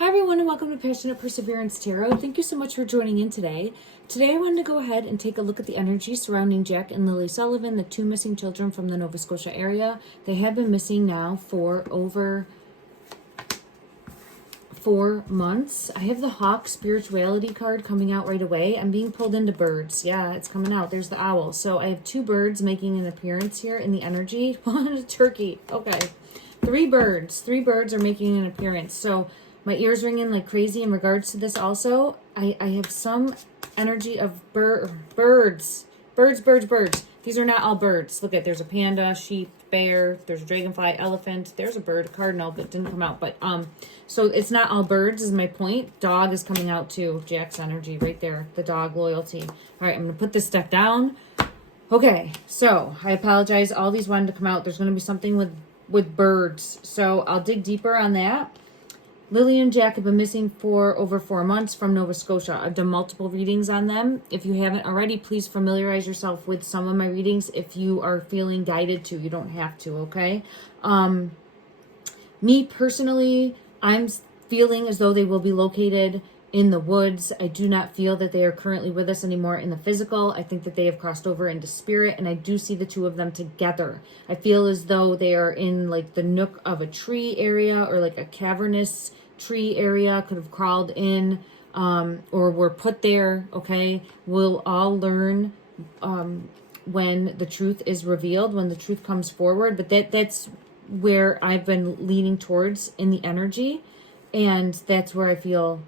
Hi everyone and welcome to Passionate Perseverance Tarot. Thank you so much for joining in today. Today I wanted to go ahead and take a look at the energy surrounding Jack and Lilly Sullivan, the two missing children from the Nova Scotia area. They have been missing now for over 4 months. I have the Hawk Spirituality card coming out right away. I'm being pulled into birds. Yeah, it's coming out. There's the owl. So I have 2 birds making an appearance here in the energy. One, a turkey. Okay. 3 birds. 3 birds are making an appearance. So my ears ringing like crazy in regards to this also. I have some energy of birds. Birds. These are not all birds. Look at, there's a panda, sheep, bear, there's a dragonfly, elephant, there's a bird, cardinal, but didn't come out. But so it's not all birds is my point. Dog is coming out too. Jack's energy right there. The dog loyalty. All right, I'm gonna put this stuff down. Okay, so I apologize. All these wanted to come out. There's gonna be something with birds. So I'll dig deeper on that. Lilly and Jack have been missing for over 4 months from Nova Scotia. I've done multiple readings on them. If you haven't already, please familiarize yourself with some of my readings if you are feeling guided to. You don't have to, okay? Me personally, I'm feeling as though they will be located in the woods. I do not feel that they are currently with us anymore in the physical. I think that they have crossed over into spirit, and I do see the 2 of them together. I feel as though they are in like the nook of a tree area or like a cavernous tree area, could have crawled in or were put there. Okay, we'll all learn when the truth is revealed, when the truth comes forward, but that's where I've been leaning towards in the energy, and that's where I feel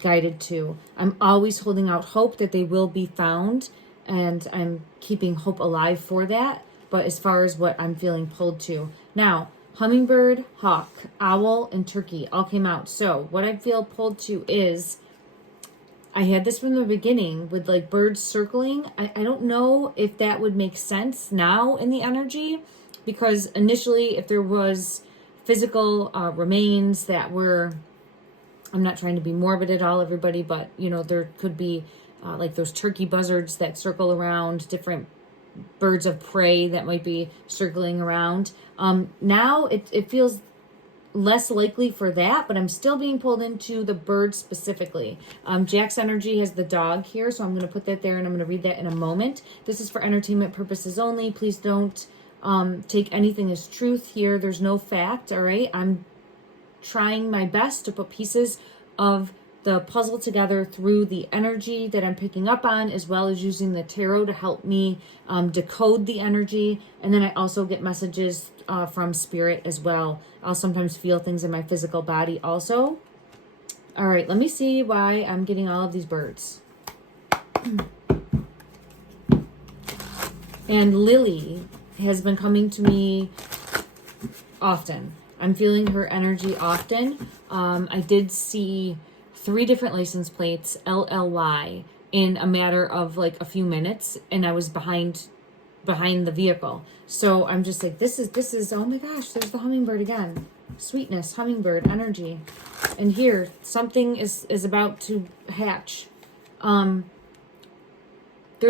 guided to. I'm always holding out hope that they will be found, and I'm keeping hope alive for that. But as far as what I'm feeling pulled to now, hummingbird, hawk, owl, and turkey all came out. So what I feel pulled to is, I had this from the beginning with like birds circling. I don't know if that would make sense now in the energy, because initially if there was physical remains that were, I'm not trying to be morbid at all, everybody, but you know, there could be like those turkey buzzards that circle around, different birds of prey that might be circling around. Now it feels less likely for that, but I'm still being pulled into the bird specifically. Jack's energy has the dog here, so I'm going to put that there and I'm going to read that in a moment. This is for entertainment purposes only. Please don't take anything as truth here. There's no fact, all right? I'm trying my best to put pieces of the puzzle together through the energy that I'm picking up on, as well as using the tarot to help me decode the energy. And then I also get messages from spirit as well. I'll sometimes feel things in my physical body also. All right, let me see why I'm getting all of these birds. And Lilly has been coming to me often. I'm feeling her energy often. I did see 3 different license plates, LLY, in a matter of like a few minutes, and I was behind the vehicle. So I'm just like, this is, oh my gosh, there's the hummingbird again. Sweetness, hummingbird, energy. And here, something is about to hatch. There's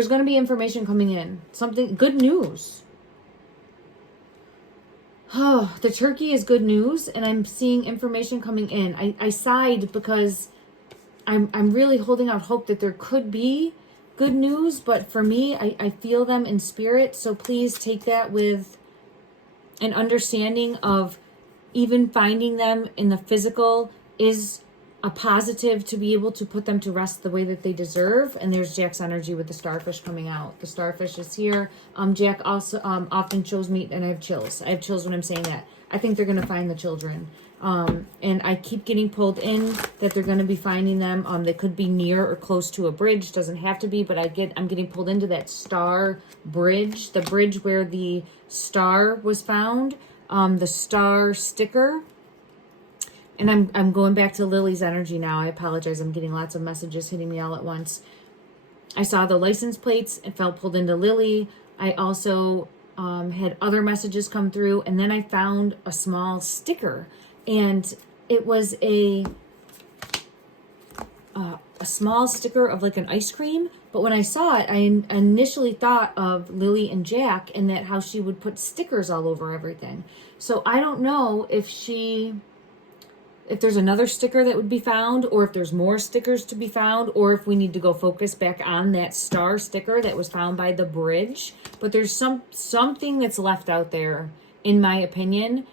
going to be information coming in. Something, good news. Oh, the turkey is good news, and I'm seeing information coming in. I sighed because I'm really holding out hope that there could be good news, but for me, I feel them in spirit. So please take that with an understanding of even finding them in the physical is a positive to be able to put them to rest the way that they deserve. And there's Jack's energy with the starfish coming out. The starfish is here. Jack also often shows me, and I have chills. I have chills when I'm saying that. I think they're going to find the children. And I keep getting pulled in that they're going to be finding them. They could be near or close to a bridge. Doesn't have to be, but I'm getting pulled into that star bridge, the bridge where the star was found, the star sticker. And I'm going back to Lily's energy now. I apologize. I'm getting lots of messages hitting me all at once. I saw the license plates and felt pulled into Lilly. I also had other messages come through, and then I found a small sticker, and it was a small sticker of like an ice cream. But when I saw it, I initially thought of Lilly and Jack and that how she would put stickers all over everything. So I don't know if she if there's another sticker that would be found, or if there's more stickers to be found, or if we need to go focus back on that star sticker that was found by the bridge. But there's something that's left out there, in my opinion.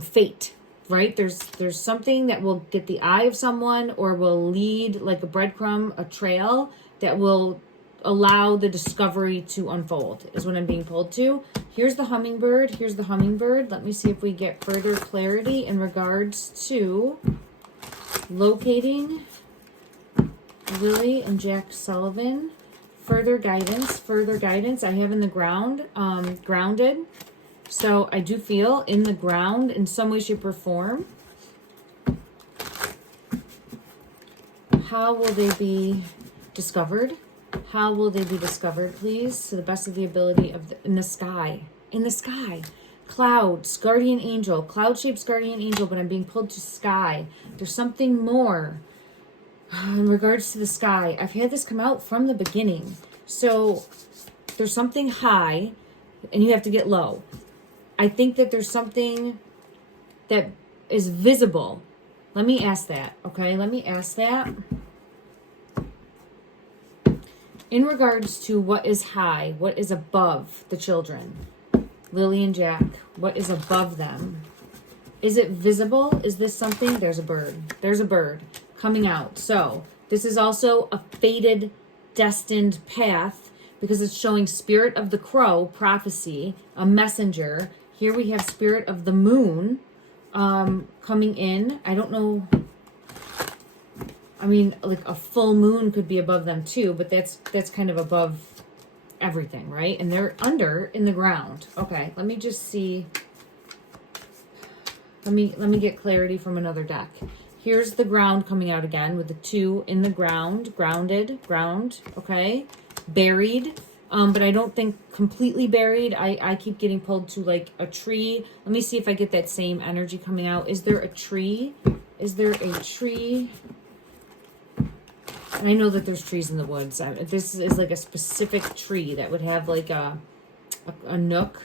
Fate, right? There's something that will get the eye of someone, or will lead like a breadcrumb, a trail that will allow the discovery to unfold, is what I'm being pulled to. Here's the hummingbird. Here's the hummingbird. Let me see if we get further clarity in regards to locating Lilly and Jack Sullivan. Further guidance, further guidance. I have in the ground, grounded. So I do feel in the ground in some way, shape, or form. How will they be discovered? How will they be discovered, please? To the best of the ability of in the sky. In the sky. Clouds, guardian angel, cloud-shaped guardian angel, but I'm being pulled to sky. There's something more in regards to the sky. I've had this come out from the beginning. So there's something high, and you have to get low. I think that there's something that is visible. Let me ask that, okay? Let me ask that. In regards to what is high, what is above the children, Lilly and Jack, what is above them? Is it visible? Is this something? There's a bird. There's a bird coming out. So this is also a fated, destined path, because it's showing spirit of the crow, prophecy, a messenger. Here we have spirit of the moon coming in. I don't know. I mean, like a full moon could be above them too, but that's kind of above everything, right? And they're under in the ground. Okay, let me just see. Let me get clarity from another deck. Here's the ground coming out again with the 2 in the ground, grounded, ground, okay? Buried, but I don't think completely buried. I keep getting pulled to like a tree. Let me see if I get that same energy coming out. Is there a tree? Is there a tree? And I know that there's trees in the woods. This is like a specific tree that would have like a nook.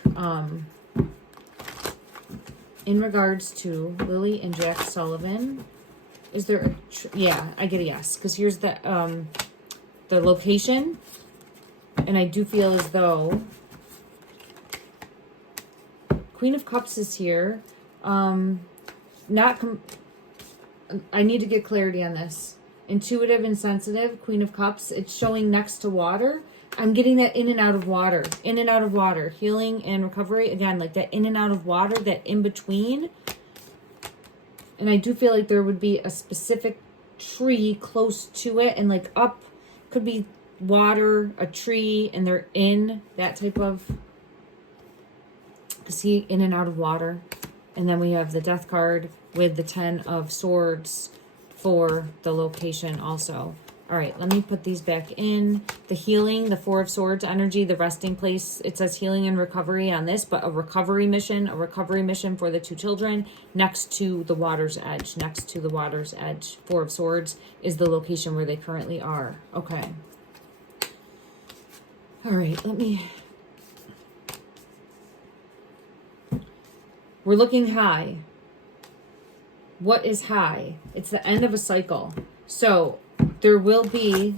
In regards to Lilly and Jack Sullivan, is there a yeah, I get a yes, because here's the location, and I do feel as though Queen of Cups is here. I need to get clarity on this. Intuitive and sensitive, Queen of Cups. It's showing next to water. I'm getting that in and out of water. In and out of water. Healing and recovery. Again, like that in and out of water, that in between. And I do feel like there would be a specific tree close to it. And like up, could be water, a tree, and they're in that type of... See, in and out of water. And then we have the Death card with the 10 of Swords for the location also. All right, let me put these back in. The healing, the 4 of Swords energy, the resting place. It says healing and recovery on this, but a recovery mission for the 2 children next to the water's edge. Next to the water's edge. 4 of Swords is the location where they currently are. Okay. All right, we're looking high. What is high? It's the end of a cycle. So there will be,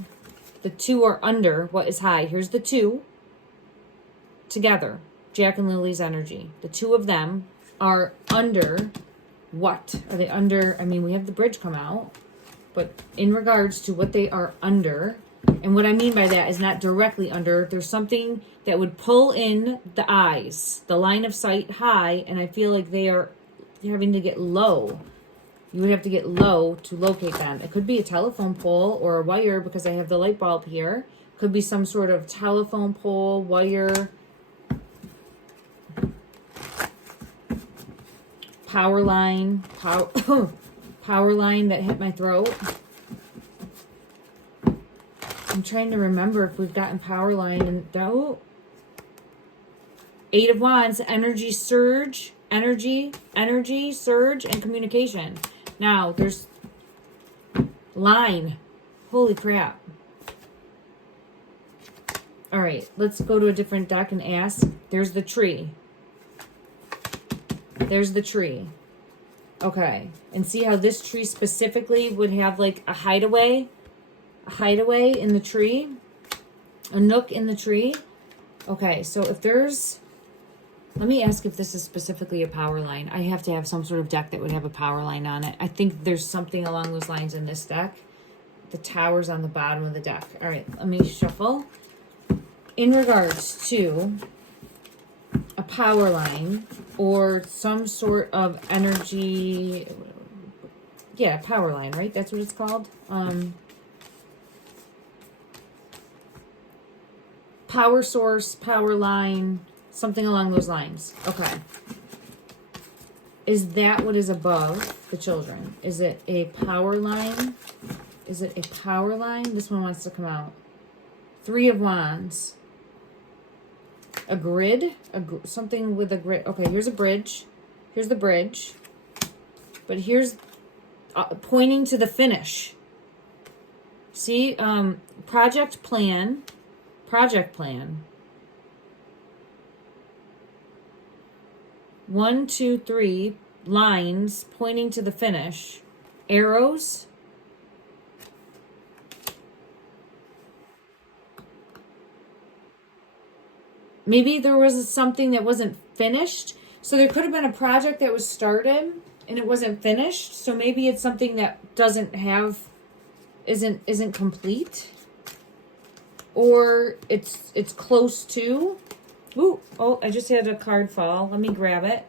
the 2 are under what is high. Here's the 2 together. Jack and Lilly's energy. The 2 of them are under what? Are they under? I mean, we have the bridge come out. But in regards to what they are under, and what I mean by that is not directly under. There's something that would pull in the eyes, the line of sight high, and I feel like they are having to get low. You would have to get low to locate them. It could be a telephone pole or a wire, because I have the light bulb here. Could be some sort of telephone pole, wire, power line, power line that hit my throat. I'm trying to remember if we've gotten power line and oh, 8 of Wands, energy surge, energy surge, and communication. Now there's line. Holy crap. All right, let's go to a different deck and ask. There's the tree. There's the tree. Okay. And see how this tree specifically would have like a hideaway in the tree, a nook in the tree. Okay, so if there's, let me ask if this is specifically a power line. I have to have some sort of deck that would have a power line on it. I think there's something along those lines in this deck. The tower's on the bottom of the deck. All right, let me shuffle. In regards to a power line or some sort of energy, yeah, power line, right? That's what it's called. Power source, power line, something along those lines. Okay. Is that what is above the children? Is it a power line? Is it a power line? This one wants to come out. 3 of Wands. A grid? Something with a grid. Okay, here's a bridge. Here's the bridge. But here's pointing to the finish. See? Project plan. Project plan. 1, 2, 3 lines pointing to the finish. Arrows. Maybe there was something that wasn't finished. So there could have been a project that was started and it wasn't finished. So maybe it's something that isn't complete. Or it's close to. Ooh, oh, I just had a card fall. Let me grab it.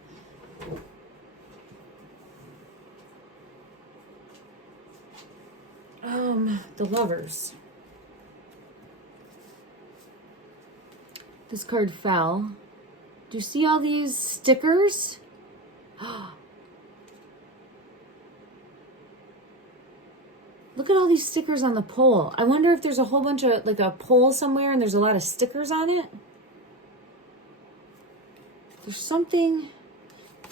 The Lovers. This card fell. Do you see all these stickers? Look at all these stickers on the pole. I wonder if there's a whole bunch of, like a pole somewhere and there's a lot of stickers on it. There's something.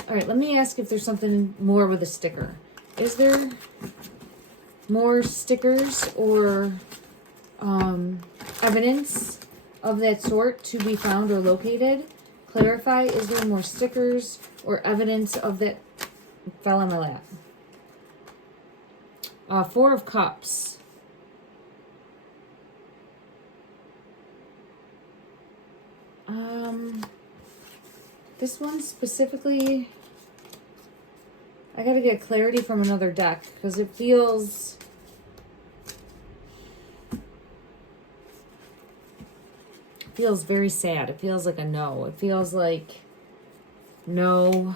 All right, let me ask if there's something more with a sticker. Is there more stickers or evidence of that sort to be found or located? Clarify, is there more stickers or evidence of that? It fell on my lap. 4 of Cups. This one specifically, I gotta get clarity from another deck because it feels very sad. It feels like a no. It feels like no.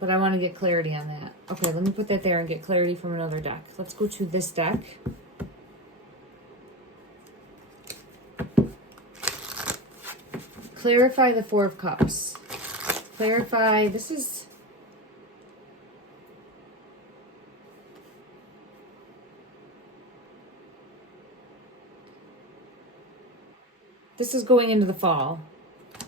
But I want to get clarity on that. Okay, let me put that there and get clarity from another deck. Let's go to this deck. Clarify the 4 of Cups. Clarify, this is... This is going into the fall.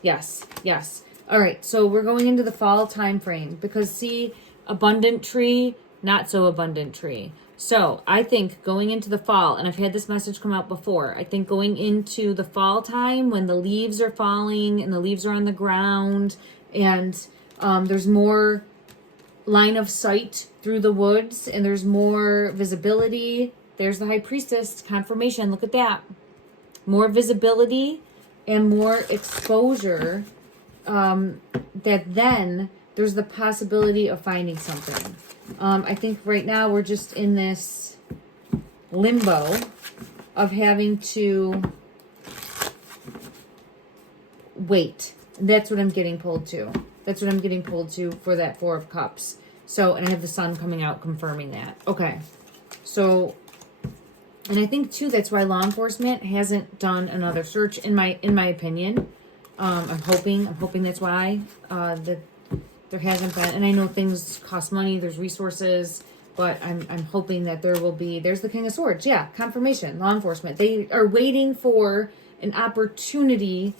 Yes, yes. All right, so we're going into the fall time frame because see, abundant tree, not so abundant tree. So I think going into the fall, and I've had this message come out before, I think going into the fall time when the leaves are falling and the leaves are on the ground and there's more line of sight through the woods and there's more visibility. There's the High Priestess confirmation. Look at that. More visibility and more exposure, that then there's the possibility of finding something. I think right now we're just in this limbo of having to wait. That's what I'm getting pulled to. That's what I'm getting pulled to for that 4 of Cups. So, and I have the Sun coming out confirming that. Okay. So, and I think too, that's why law enforcement hasn't done another search in my opinion. I'm hoping that's why, that there hasn't been, and I know things cost money, there's resources, but I'm hoping that there will be, there's the King of Swords. Yeah. Confirmation, law enforcement. They are waiting for an opportunity,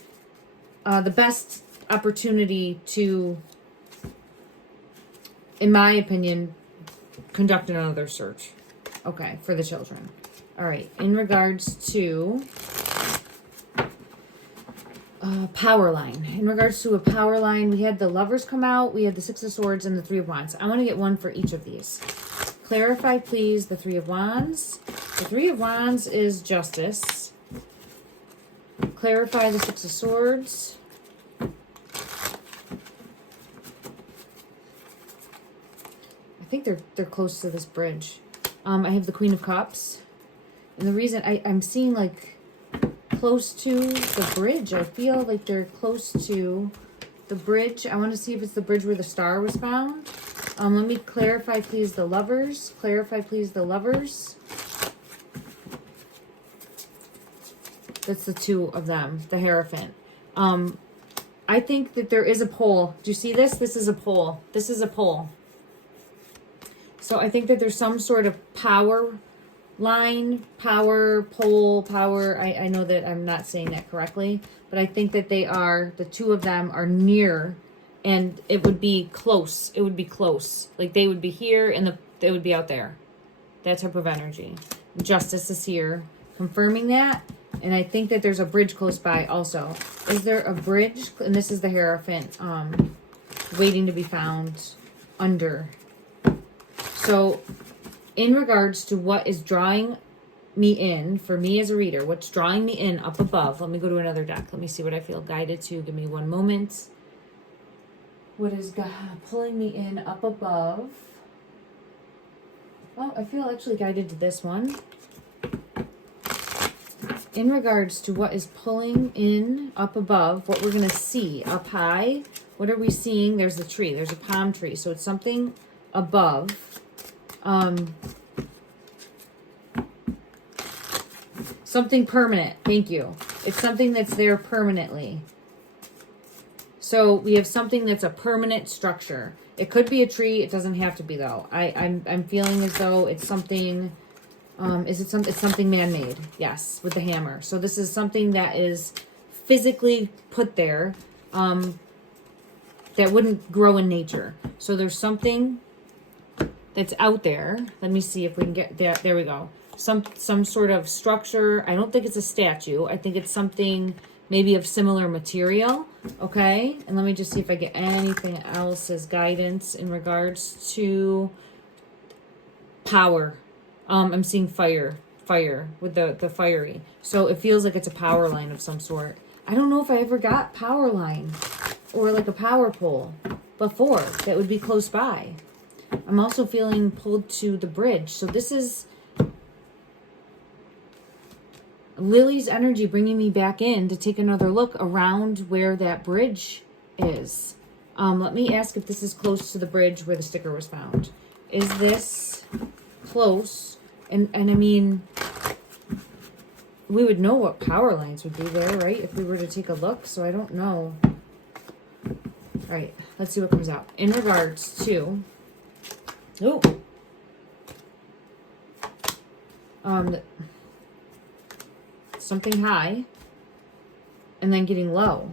the best opportunity to, in my opinion, conduct another search. Okay. For the children. All right. In regards to, power line. In regards to a power line, we had the Lovers come out, we had the Six of Swords, and the Three of Wands. I want to get one for each of these. Clarify, please, the Three of Wands. The Three of Wands is justice. Clarify the Six of Swords. I think they're close to this bridge. I have the Queen of Cups. And the reason I'm seeing like close to the bridge. I feel like they're close to the bridge. I want to see if it's the bridge where the star was found. Let me clarify, please, the Lovers. Clarify, please, the Lovers. That's the two of them, the Hierophant. I think that there is a pole. Do you see this? This is a pole. This is a pole. So I think that there's some sort of power line, power, pole, power. I know that I'm not saying that correctly, but I think that they are, the two of them are near, and it would be close. It would be close. Like they would be here and they would be out there. That type of energy. Justice is here, confirming that. And I think that there's a bridge close by also. Is there a bridge? And this is the Hierophant, waiting to be found under. So in regards to what is drawing me in, for me as a reader, what's drawing me in up above, let me go to another deck. Let me see what I feel guided to. Give me one moment. What is pulling me in up above? Oh, I feel actually guided to this one. In regards to what is pulling in up above, what we're going to see up high, what are we seeing? There's a tree. There's a palm tree. So it's something above. Something permanent. Thank you. It's something that's there permanently. So we have something that's a permanent structure. It could be a tree. It doesn't have to be though. I'm feeling as though it's something. It's something man-made. Yes, with the hammer. So this is something that is physically put there. That wouldn't grow in nature. So there's something that's out there. Let me see if we can get there. There we go. Some sort of structure. I don't think it's a statue. I think it's something maybe of similar material. Okay. And let me just see if I get anything else as guidance in regards to power. I'm seeing fire with the fiery. So it feels like it's a power line of some sort. I don't know if I ever got power line or like a power pole before that would be close by. I'm also feeling pulled to the bridge. So this is Lily's energy bringing me back in to take another look around where that bridge is. Let me ask if this is close to the bridge where the sticker was found. Is this close? And I mean, we would know what power lines would be there, right? If we were to take a look. So I don't know. All right, let's see what comes out. In regards to... Oh. Something high and then getting low.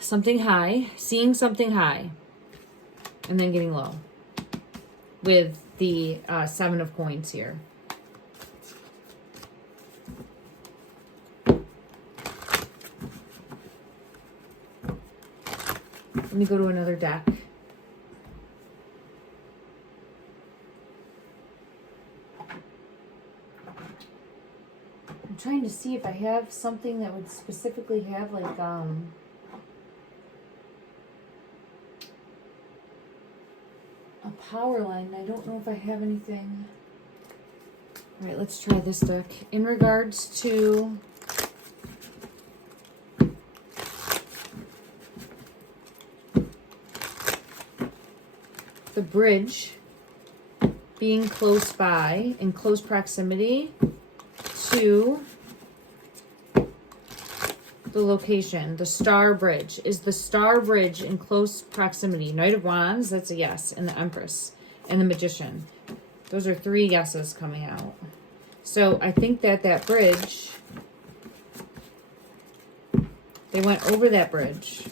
Something high, seeing something high and then getting low with the Seven of Coins here. Let me go to another deck. I'm trying to see if I have something that would specifically have like a power line. I don't know if I have anything. All right, let's try this deck. In regards to the bridge being close by, in close proximity to the location, the Star Bridge. Is the Star Bridge in close proximity? Knight of Wands, that's a yes. And the Empress and the Magician. Those are three yeses coming out. So I think that that bridge, they went over that bridge.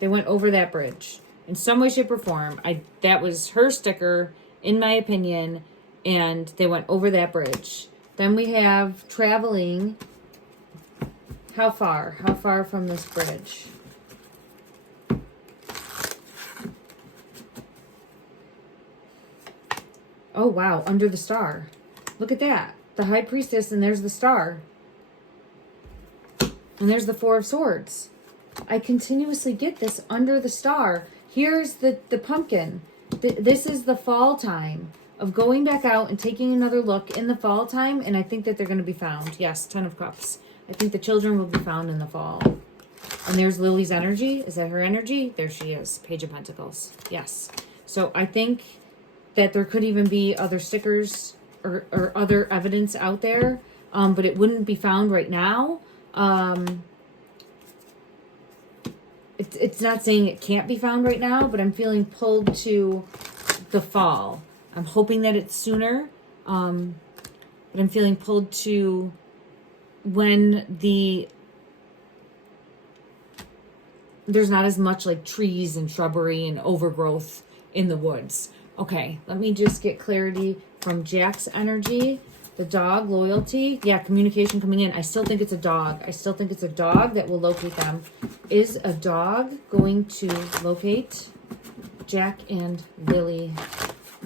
They went over that bridge. In some way, shape, or form. That was her sticker, in my opinion, and they went over that bridge. Then we have traveling. How far? How far from this bridge? Oh, wow. Under the star. Look at that. The High Priestess, and there's the star. And there's the Four of Swords. I continuously get this under the star. Here's the pumpkin. This is the fall time of going back out and taking another look in the fall time. And I think that they're going to be found. Yes, Ten of Cups. I think the children will be found in the fall. And there's Lily's energy. Is that her energy? There she is. Page of Pentacles. Yes. So I think that there could even be other stickers or other evidence out there. But it wouldn't be found right now. It's not saying it can't be found right now, but I'm feeling pulled to the fall. I'm hoping that it's sooner. But I'm feeling pulled to when there's not as much like trees and shrubbery and overgrowth in the woods. Okay, let me just get clarity from Jack's energy. The dog, loyalty. Yeah, communication coming in. I still think it's a dog. I still think it's a dog that will locate them. Is a dog going to locate Jack and Lily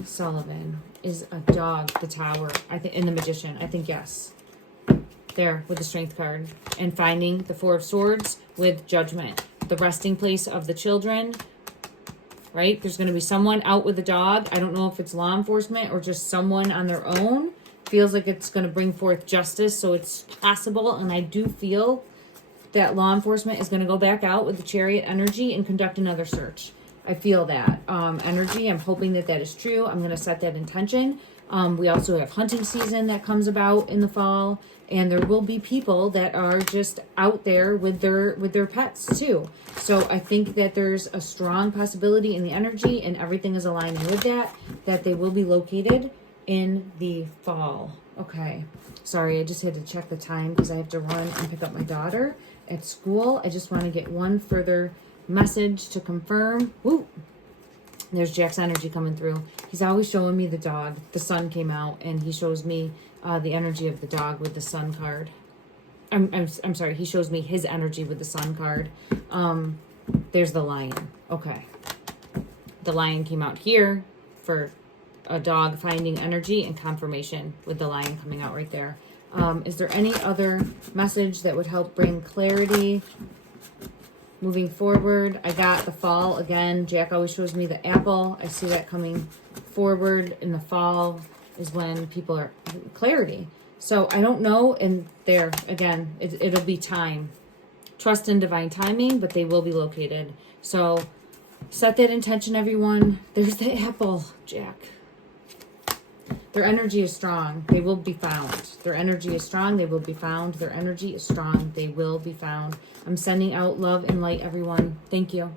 Sullivan? Is a dog the Tower? I think, and the Magician. I think yes. There with the Strength card. And finding the Four of Swords with Judgment. The resting place of the children. Right? There's going to be someone out with a dog. I don't know if it's law enforcement or just someone on their own. Feels like it's going to bring forth justice, so it's possible. And I do feel that law enforcement is going to go back out with the Chariot energy and conduct another search. I feel that energy. I'm hoping that that is true. I'm going to set that intention. We also have hunting season that comes about in the fall, and there will be people that are just out there with their pets too. So I think that there's a strong possibility in the energy, and everything is aligning with that they will be located in the fall. Okay. Sorry, I just had to check the time because I have to run and pick up my daughter at school. I just want to get one further message to confirm. Woo! There's Jack's energy coming through. He's always showing me the dog. The sun came out, and he shows me the energy of the dog with the sun card. I'm sorry. He shows me his energy with the sun card. There's the lion. Okay. The lion came out here for a dog finding energy and confirmation with the lion coming out right there. Is there any other message that would help bring clarity moving forward? I got the fall again. Jack always shows me the apple. I see that coming forward in the fall is when people are clarity. So I don't know. And there again, it'll be time. Trust in divine timing, but they will be located. So set that intention, everyone. There's the apple, Jack. Their energy is strong. They will be found. Their energy is strong. They will be found. Their energy is strong. They will be found. I'm sending out love and light, everyone. Thank you.